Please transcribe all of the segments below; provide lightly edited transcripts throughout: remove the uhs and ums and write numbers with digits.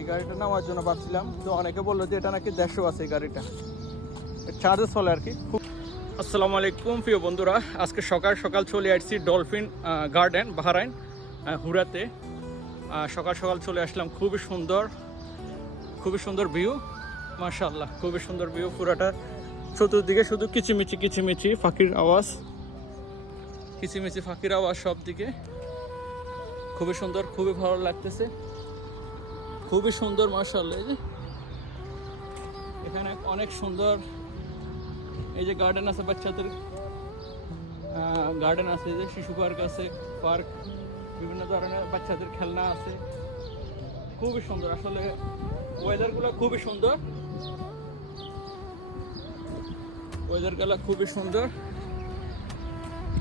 এই গাড়িটা নামার জন্য ভাবছিলাম, তো অনেকে বললো যে এটা নাকি 150 আছে এই গাড়িটা, চার্জে চলে আর কি। আসসালামু আলাইকুম প্রিয় বন্ধুরা, আজকে সকাল সকাল চলে আসছি ডলফিন গার্ডেন বাহরাইন হুরাতে। সকাল সকাল চলে আসলাম, খুবই সুন্দর ভিউ, মাশাআল্লাহ খুবই সুন্দর ভিউ। পুরাটা চতুর্দিকে শুধু কিচিমিচি পাখির আওয়াজ, সব দিকে খুবই সুন্দর, খুবই ভালো লাগতেছে, খুবই সুন্দর মাশাআল্লাহ। এই যে এখানে অনেক সুন্দর এই যে গার্ডেন আছে, বাচ্চাদের গার্ডেন আছে, যে শিশু পার্ক আছে, বিভিন্ন ধরনের বাচ্চাদের খেলনা আছে, খুবই সুন্দর। আসলে ওয়েদারগুলো খুবই সুন্দর,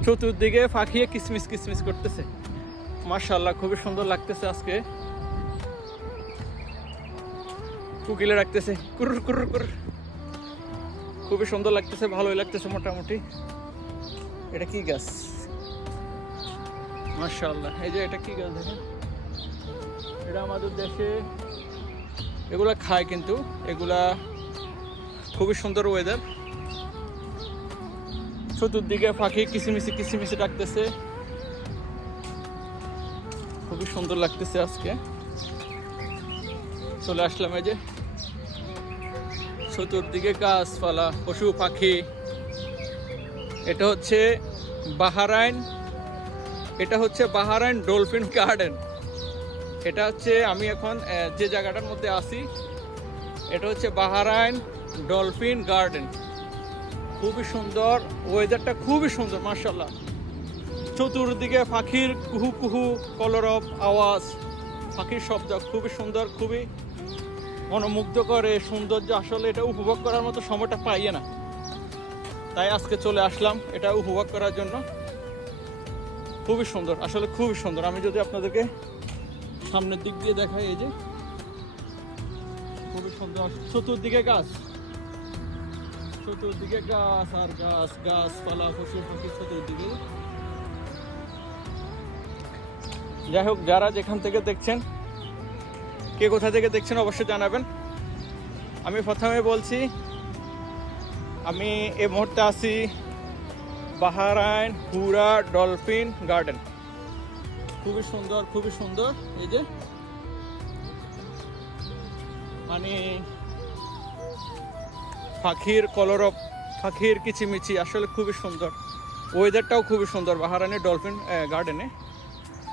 চতুর্দিকে পাখিয়ে কিসমিস করতেছে, মাশাআল্লাহ খুবই সুন্দর লাগতেছে। আজকে কুকিলে রাখতেছে কুর, খুবই সুন্দর লাগতেছে, ভালোই লাগতেছে মোটামুটি। এটা কি গাছ মাশাআল্লাহ, এই যে এটা কি গাছ দেখেন, এটা আমাদের দেশে এগুলা খায়, কিন্তু এগুলা খুবই সুন্দর ওয়েদার, চতুর্দিকে পাখি কিসিমিসি ডাকতেছে, খুবই সুন্দর লাগতেছে। আজকে চলে আসলাম এই যে চতুর্দিকে গাছপালা, পশু পাখি। এটা হচ্ছে বাহরাইন ডলফিন গার্ডেন। এটা হচ্ছে আমি এখন যে জায়গাটার মধ্যে আছি, এটা হচ্ছে বাহরাইন ডলফিন গার্ডেন। খুবই সুন্দর, ওয়েদারটা খুবই সুন্দর মাশাআল্লাহ। চতুর্দিকে পাখির কুহু কলরব আওয়াজ, পাখির শব্দ খুবই সুন্দর, খুবই মনোমুগ্ধ করে সৌন্দর্য। আসলে এটা উপভোগ করার মতো সময়টা পাইয়ে না, তাই আজকে চলে আসলাম এটা উপভোগ করার জন্য। খুবই সুন্দর, আসলে খুবই সুন্দর। আমি যদি আপনাদেরকে সামনের দিক দিয়ে দেখাই, এই যে খুবই সুন্দর, চতুর্দিকে গাছ আর গাছপালা, পশু পাখি চতুর্দিকে। যাই হোক, যারা যেখান থেকে দেখছেন, কে কোথা থেকে দেখছেন অবশ্যই জানাবেন। আমি প্রথমে বলছি, আমি এই মুহূর্তে আছি বাহরাইন হুরা ডলফিন গার্ডেন। খুবই সুন্দর, এই যে মানে পাখির কলরব, পাখির কিচিমিচি, আসলে খুবই সুন্দর। ওয়েদারটাও খুবই সুন্দর বাহরাইনের ডলফিন গার্ডেনে।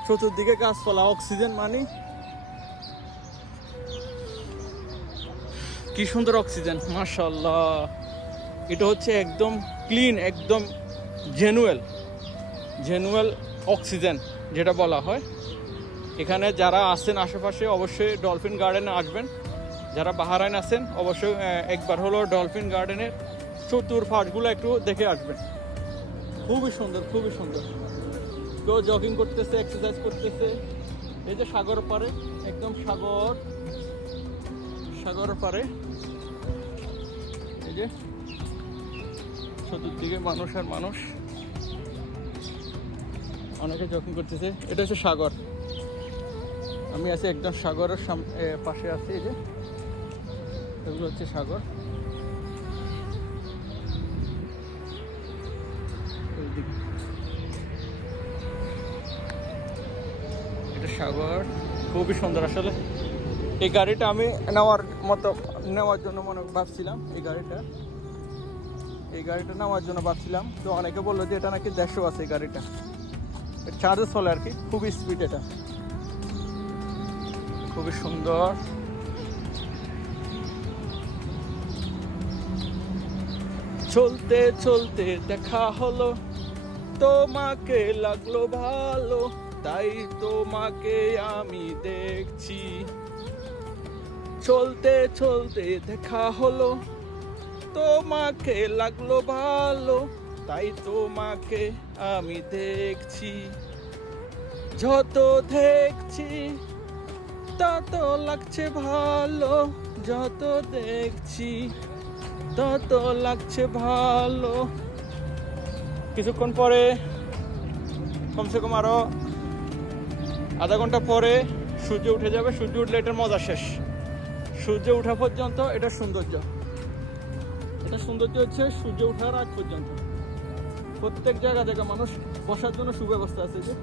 চতুর্দিকে গাছপালা, অক্সিজেন, মানে কি সুন্দর অক্সিজেন মাশাআল্লাহ। এটা হচ্ছে একদম ক্লিন, একদম জেনুয়েল অক্সিজেন যেটা বলা হয়। এখানে যারা আছেন আশেপাশে অবশ্যই ডলফিন গার্ডেনে আসবেন। যারা বাহরাইন আছেন অবশ্যই একবার হলো ডলফিন গার্ডেনের চতুর্পাশগুলো একটু দেখে আসবেন। খুবই সুন্দর। কেউ জগিং করতেছে, এক্সারসাইজ করতেছে। এই যে সাগর পাড়ে, একদম সাগর পাড়ে, এই যে চতুর্দিকে মানুষ আর মানুষ, অনেকে জগিং করতেছে। এটা হচ্ছে সাগর, আমি আছি একদম সাগরের পাশে আছি। এই যে এগুলো হচ্ছে সাগর, এটা সাগর, খুবই সুন্দর। আসলে এই গাড়িটা আমি নেওয়ার জন্য ভাবছিলাম, এই গাড়িটা নেওয়ার জন্য ভাবছিলাম, তো অনেকে বললো যে এটা নাকি 150 আছে এই গাড়িটা, চার্জে চলে আর কি, খুবই স্পিড। এটা খুবই সুন্দর, চলতে দেখা হলো, তোমাকে লাগলো ভালো, তাই তোমাকে আমি দেখছি। চলতে দেখা হলো, তোমাকে লাগলো ভালো, তাই তোমাকে আমি দেখছি। যত দেখছি তত লাগছে ভালো, যত দেখছি তত লাগছে ভালো। কিছুক্ষণ পরে, কমসে কম আরো আধা ঘন্টা পরে সূর্য উঠে যাবে। সূর্য উঠলে এটার মজা শেষ। সূর্য ওঠা পর্যন্ত এটা সৌন্দর্য। এটা সৌন্দর্য হচ্ছে সূর্য ওঠার আগ পর্যন্ত। প্রত্যেক জায়গা থেকে মানুষ বসার জন্য সুব্যবস্থা আছে। যে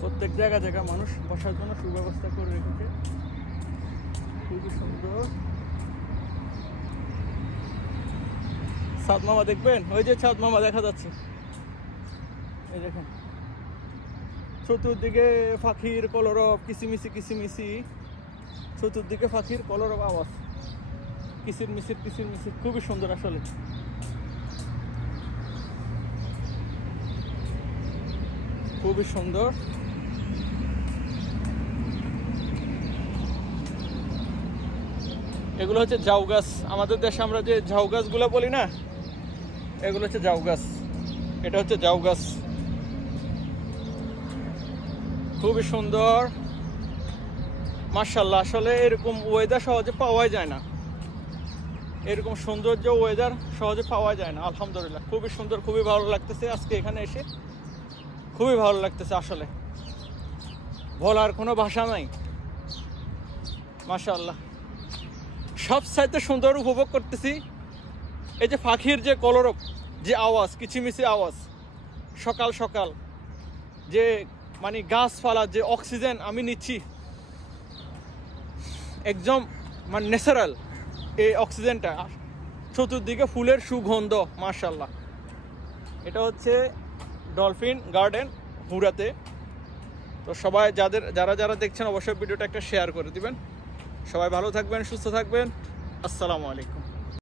প্রত্যেক জায়গা থেকে মানুষ বসার জন্য সুব্যবস্থা করে রেখেছে, খুবই সুন্দর। চাঁদ মামা দেখবেন, ওই যে চাঁদ মামা দেখা যাচ্ছে, এই দেখেন চতুর্দিকে পাখির কলরব, কিচিমিচি কিচিমিচি, চতুর্দিকে পাখির কলরব আওয়াজ, কিচির মিচির কিচির মিচির, খুবই সুন্দর আসলে। খুবই সুন্দর। এগুলো হচ্ছে ঝাউ গাছ। আমাদের দেশে আমরা যে ঝাউ গাছগুলো বলি না, এগুলো হচ্ছে ঝাউ গাছ। এটা হচ্ছে ঝাউ গাছ। খুবই সুন্দর মাশাআল্লাহ। আসলে এরকম ওয়েদার সহজে পাওয়াই যায় না, এরকম সৌন্দর্য ওয়েদার সহজে পাওয়া যায় না। আলহামদুলিল্লাহ খুবই সুন্দর, খুবই ভালো লাগতেছে আজকে এখানে এসে, খুবই ভালো লাগতেছে আসলে, বলার কোনো ভাষা নাই। মাশাআল্লাহ সব চাইতে সুন্দর উপভোগ করতেছি এই যে পাখির যে কলরব, যে আওয়াজ, কিচিমিচি আওয়াজ, সকাল সকাল যে মানে গাছপালা যে অক্সিজেন আমি নিচ্ছি, একদম মানে ন্যাচারাল এই অক্সিজেনটা। চতুর্দিকে ফুলের সুগন্ধ মাশাআল্লাহ। এটা হচ্ছে ডলফিন গার্ডেন হুরাতে। তো সবাই যারা যারা দেখছেন অবশ্যই ভিডিওটা একটা শেয়ার করে দিবেন। সবাই ভালো থাকবেন, সুস্থ থাকবেন। আসসালামু আলাইকুম।